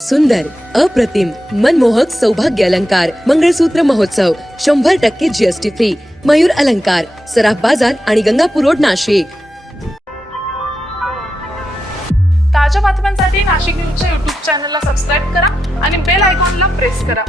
सुंदर, अप्रतिम, मनमोहक सौभाग्य अलंकार मंगळसूत्र महोत्सव 100% जीएसटी फ्री. मयूर अलंकार, सराफ बाजार आणि गंगापूर रोड, नाशिक. ताज्या बातम्यांसाठी नाशिक न्यूजच्या YouTube चॅनलला सबस्क्राईब करा आणि बेल आयकॉनला प्रेस करा.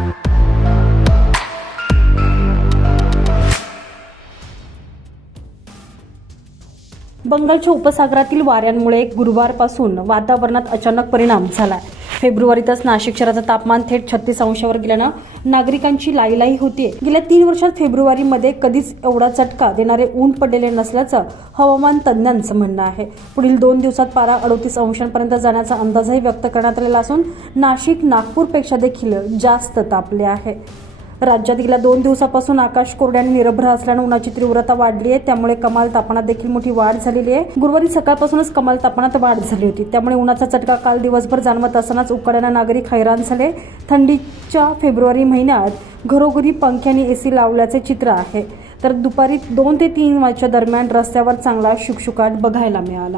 बंगालच्या उपसागरातील वाऱ्यांमुळे गुरुवारपासून वातावरणात अचानक परिणाम झाला. फेब्रुवारीतच नाशिक शहराचं तापमान थेट 36 अंशावर गेल्यानं नागरिकांची लाईलाई होतीये. गेल्या 3 वर्षात फेब्रुवारीमध्ये कधीच एवढा चटका देणारे ऊन पडलेले नसल्याचं हवामान तज्ज्ञांचं म्हणणं आहे. पुढील 2 दिवसात पारा 38 अंशांपर्यंत जाण्याचा अंदाजही व्यक्त करण्यात आलेला असून नाशिक नागपूरपेक्षा देखील जास्त तापले आहे. राज्यात गेल्या 2 दिवसापासून आकाश कोरडे आणि निरभ्र असल्यानं उन्हाची तीव्रता वाढली आहे. त्यामुळे कमाल तापमानात देखील मोठी वाढ झालेली आहे. गुरुवारी सकाळपासूनच कमाल तापमानात वाढ झाली होती. त्यामुळे उन्हाचा चटका काल दिवसभर जाणवत असतानाच उकाड्यानं नागरिक हैराण झाले. थंडीच्या फेब्रुवारी महिन्यात घरोघरी पंख्याने एसी लावल्याचे चित्र आहे. तर दुपारी 2 ते 3 वाजच्या दरम्यान रस्त्यावर चांगला शुकशुकाट बघायला मिळाला.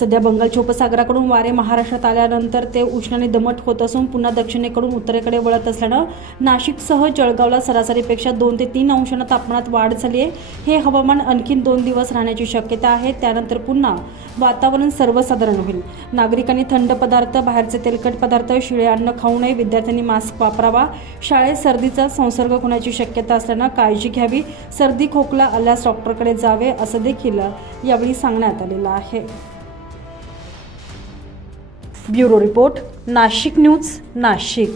सध्या बंगालच्या उपसागराकडून वारे महाराष्ट्रात आल्यानंतर ते उष्णाने दमट होत असून पुन्हा दक्षिणेकडून उत्तरेकडे वळत असल्यानं नाशिकसह जळगावला सरासरीपेक्षा 2 ते 3 अंशांना तापमानात वाढ झाली आहे. हे हवामान आणखीन 2 दिवस राहण्याची शक्यता आहे. त्यानंतर पुन्हा वातावरण सर्वसाधारण होईल. नागरिकांनी थंड पदार्थ, बाहेरचे तेलकट पदार्थ, शिळे अन्न खाऊ नये. विद्यार्थ्यांनी मास्क वापरावा. शाळेत सर्दीचा संसर्ग होण्याची शक्यता असल्यानं काळजी घ्यावी. सर्दी खोकला आल्यास डॉक्टरकडे जावे असं देखील यावेळी सांगण्यात आलेलं आहे. Bureau report, Nashik news, Nashik.